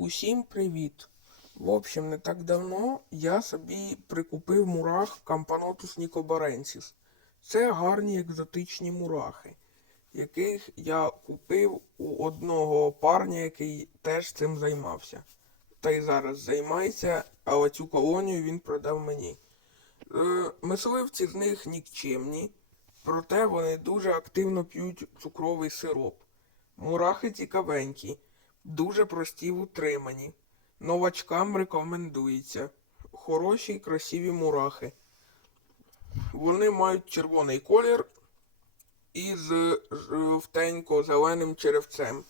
Усім привіт! В общем, не так давно я собі прикупив мурах Camponotus nicobarensis. Це гарні екзотичні мурахи, яких я купив у одного парня, який теж цим займався. Та й зараз займається, а оцю колонію він продав мені. Е, мисливці з них нікчемні, проте вони дуже активно п'ють цукровий сироп. Мурахи цікавенькі, дуже прості в утриманні. Новачкам рекомендується. Хороші красиві мурахи. Вони мають червоний колір із жовтенько-зеленим черевцем.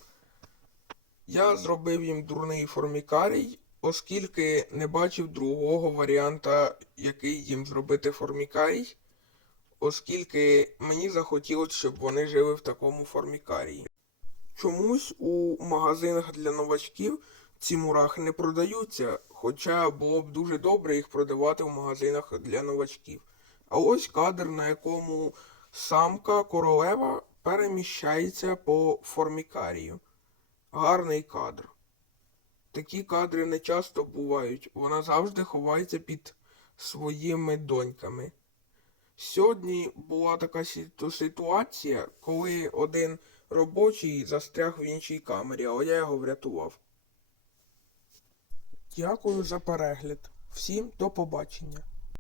Я зробив їм дурний формікарій, оскільки не бачив другого варіанта, який їм зробити формікарій, оскільки мені захотілося, щоб вони жили в такому формікарії. Чомусь у магазинах для новачків ці мурахи не продаються, хоча було б дуже добре їх продавати в магазинах для новачків. А ось кадр, на якому самка королева переміщається по формікарію. Гарний кадр. Такі кадри не часто бувають. Вона завжди ховається під своїми доньками. Сьогодні була така ситуація, коли один робочий застряг в іншій камері, але я його врятував. Дякую за перегляд. Всім до побачення.